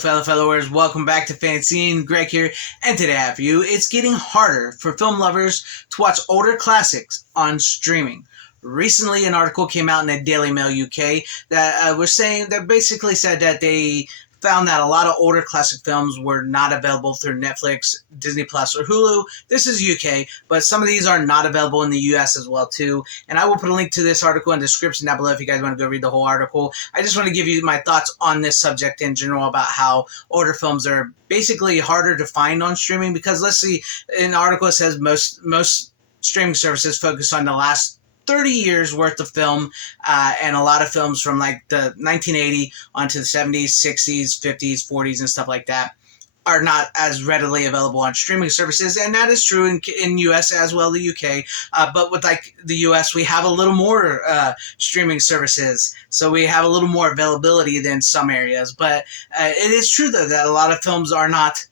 fellow followers, welcome back to FanZcene. Greg here, and today I have for you, it's getting harder for film lovers to watch older classics on streaming. Recently, an article came out in the Daily Mail UK that basically said that they found that a lot of older classic films were not available through Netflix, Disney Plus, or Hulu. This is UK, but some of these are not available in the US as well too. And I will put a link to this article in the description down below if you guys want to go read the whole article. I just want to give you my thoughts on this subject in general about how older films are basically harder to find on streaming, because let's see, in the article it says most streaming services focus on the last 30 years worth of film, and a lot of films from like the 1980 onto the 70s, 60s, 50s, 40s, and stuff like that are not as readily available on streaming services, and that is true in US as well, the UK. But with like the US, we have a little more streaming services, so we have a little more availability than some areas. But it is true though that a lot of films are not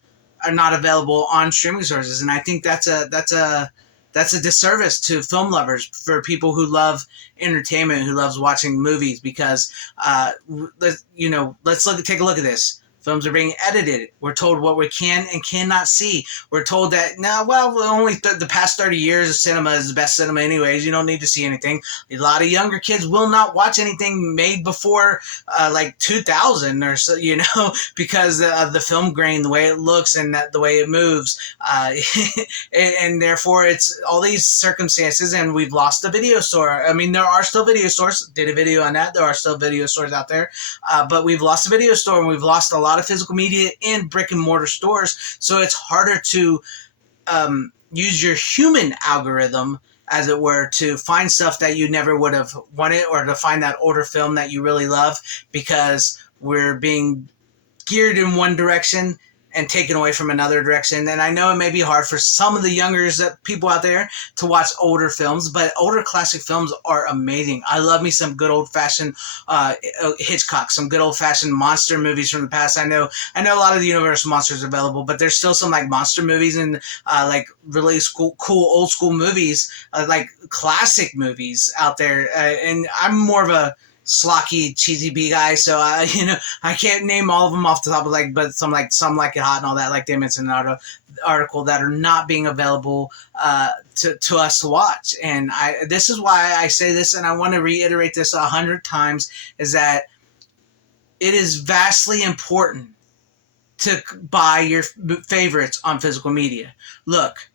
available on streaming services, and I think that's a disservice to film lovers, for people who love entertainment, who loves watching movies, because let's take a look at this. Films are being edited. We're told what we can and cannot see. We're told that, only the past 30 years of cinema is the best cinema anyways. You don't need to see anything. A lot of younger kids will not watch anything made before like 2000 or so, because of the film grain, the way it looks and the way it moves. And therefore it's all these circumstances, and we've lost the video store. I mean, there are still video stores. Did a video on that. There are still video stores out there. But we've lost the video store, and we've lost a lot of physical media in brick and mortar stores, so it's harder to use your human algorithm, as it were, to find stuff that you never would have wanted, or to find that older film that you really love, because we're being geared in one direction and taken away from another direction. And I know it may be hard for some of the younger people out there to watch older films, but older classic films are amazing. I love me some good old-fashioned Hitchcock, some good old-fashioned monster movies from the past. I know a lot of the Universal monsters are available, but there's still some like monster movies and like really cool old school movies, like classic movies out there. And I'm more of a slocky, cheesy B guy, so I can't name all of them off the top of but some like It Hot and all that, like they mentioned in the article, that are not being available to us to watch. And this is why I say this, and I want to reiterate this 100 times, is that it is vastly important to buy your favorites on physical media. Look,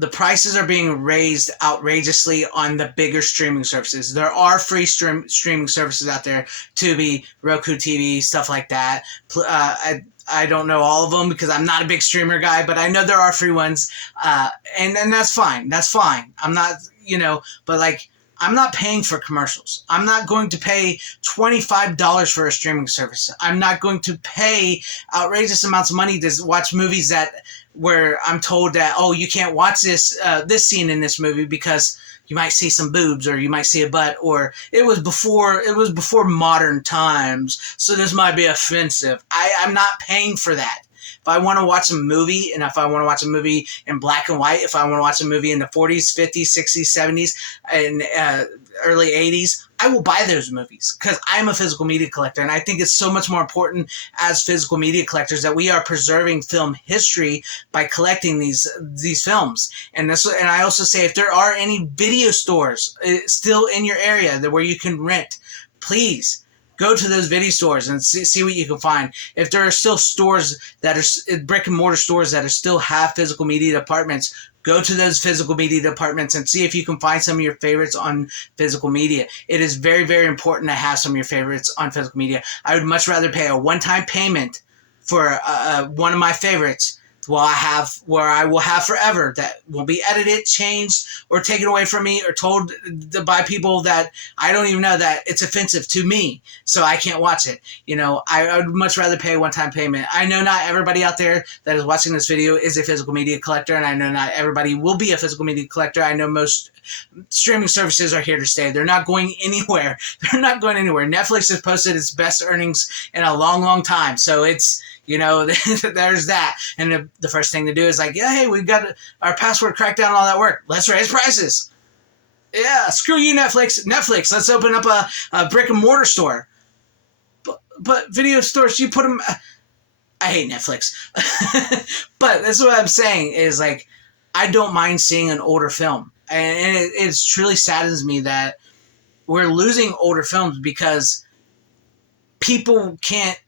the prices are being raised outrageously on the bigger streaming services. There are free streaming services out there, Tubi, Roku TV, stuff like that. I don't know all of them because I'm not a big streamer guy, but I know there are free ones, and that's fine. That's fine. I'm not, but like, I'm not paying for commercials. I'm not going to pay $25 for a streaming service. I'm not going to pay outrageous amounts of money to watch movies where I'm told that, oh, you can't watch this scene in this movie because you might see some boobs, or you might see a butt, or it was before modern times, so this might be offensive. I'm not paying for that. If I want to watch a movie, and if I want to watch a movie in black and white, if I want to watch a movie in the 40s, 50s, 60s, 70s, and early 80s, I will buy those movies, because I'm a physical media collector, and I think it's so much more important as physical media collectors that we are preserving film history by collecting these films. And I also say, if there are any video stores still in your area where you can rent, please go to those video stores and see what you can find. If there are still stores that are brick and mortar stores that still have physical media departments, go to those physical media departments and see if you can find some of your favorites on physical media. It is very, very important to have some of your favorites on physical media. I would much rather pay a one-time payment for one of my favorites where I will have forever, that will be edited, changed, or taken away from me, or told by people that I don't even know that it's offensive to me, so I can't watch it. I would much rather pay a one-time payment. I know not everybody out there that is watching this video is a physical media collector, and I know not everybody will be a physical media collector. I know most streaming services are here to stay. They're not going anywhere. Netflix has posted its best earnings in a long, long time, so it's, there's that. And the first thing to do is like, yeah, hey, we've got our password crackdown and all that work. Let's raise prices. Yeah, screw you, Netflix. Let's open up a brick and mortar store. But video stores, you put them... I hate Netflix. But that's what I'm saying is like, I don't mind seeing an older film. And it truly saddens me that we're losing older films because people can't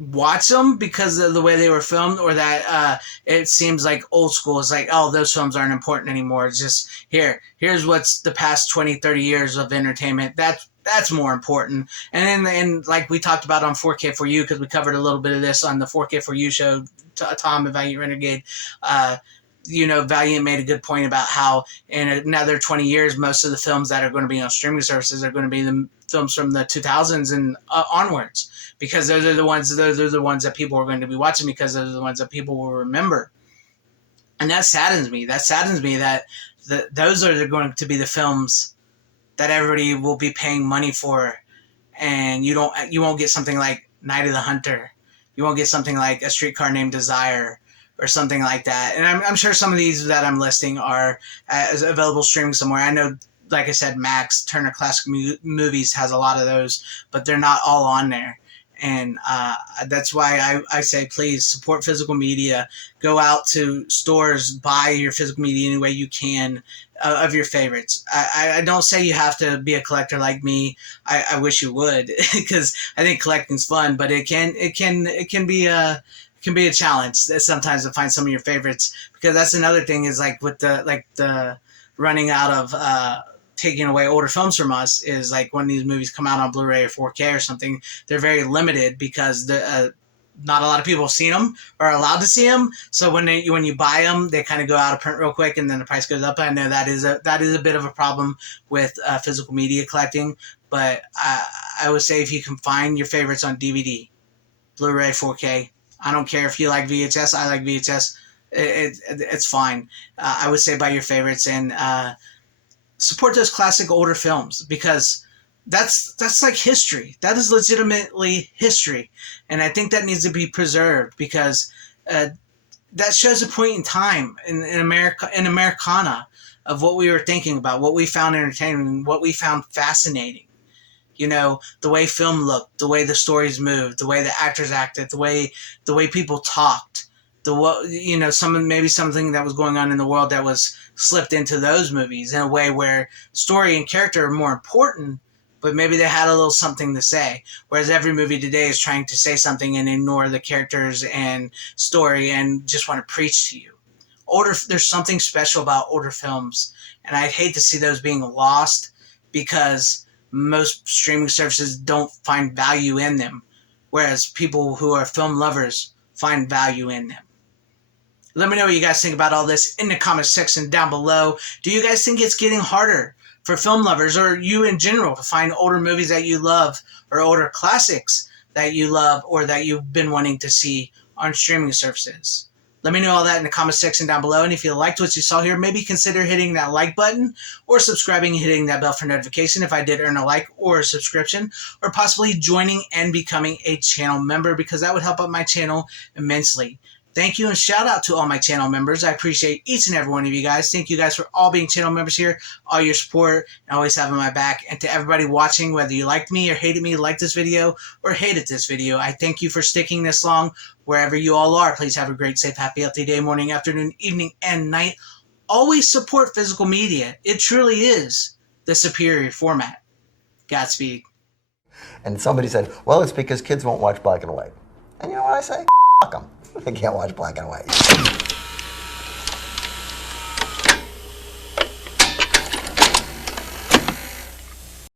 watch them because of the way they were filmed, or that it seems like old school is like, oh, those films aren't important anymore. It's just here's what's the past 20, 30 years of entertainment. That's more important. And then like we talked about on 4K for You, because we covered a little bit of this on the 4K for You show, Tom and Valiant Renegade. Valiant made a good point about how in another 20 years, most of the films that are going to be on streaming services are going to be the films from the 2000s and onwards, because those are the ones that people are going to be watching, because those are the ones that people will remember. And that saddens me. That saddens me that those are going to be the films that everybody will be paying money for, and you won't get something like Night of the Hunter. You won't get something like A Streetcar Named Desire, or something like that. And I'm sure some of these that I'm listing are available streaming somewhere. I know, like I said, Max, Turner Classic Movies has a lot of those, but they're not all on there. And that's why I say, please support physical media. Go out to stores, buy your physical media any way you can of your favorites. I don't say you have to be a collector like me. I wish you would, because I think collecting's fun, but it can be a challenge sometimes to find some of your favorites, because that's another thing is like with the running out of taking away older films from us, is like when these movies come out on Blu-ray or 4K or something, they're very limited because not a lot of people have seen them or are allowed to see them. So when you buy them, they kind of go out of print real quick, and then the price goes up. I know that is a bit of a problem with physical media collecting, but I would say if you can find your favorites on DVD, Blu-ray, 4K, I don't care if you like VHS. I like VHS. It's fine. I would say buy your favorites and support those classic older films, because that's like history. That is legitimately history, and I think that needs to be preserved, because that shows a point in time in America, in Americana, of what we were thinking about, what we found entertaining, what we found fascinating. The way film looked, the way the stories moved, the way the actors acted, the way people talked, something that was going on in the world that was slipped into those movies in a way where story and character are more important, but maybe they had a little something to say. Whereas every movie today is trying to say something and ignore the characters and story and just want to preach to you. There's something special about older films, and I'd hate to see those being lost because most streaming services don't find value in them, whereas people who are film lovers find value in them. Let me know what you guys think about all this in the comment section down below. Do you guys think it's getting harder for film lovers, or you in general, to find older movies that you love, or older classics that you love, or that you've been wanting to see on streaming services? Let me know all that in the comment section down below. And if you liked what you saw here, maybe consider hitting that like button, or subscribing and hitting that bell for notification if I did earn a like or a subscription, or possibly joining and becoming a channel member, because that would help out my channel immensely. Thank you, and shout out to all my channel members. I appreciate each and every one of you guys. Thank you guys for all being channel members here, all your support, and always having my back. And to everybody watching, whether you liked me or hated me, liked this video or hated this video, I thank you for sticking this long. Wherever you all are, please have a great, safe, happy, healthy day, morning, afternoon, evening, and night. Always support physical media. It truly is the superior format. Godspeed. And somebody said, well, it's because kids won't watch black and white. And you know what I say? Fuck them. They can't watch black and white.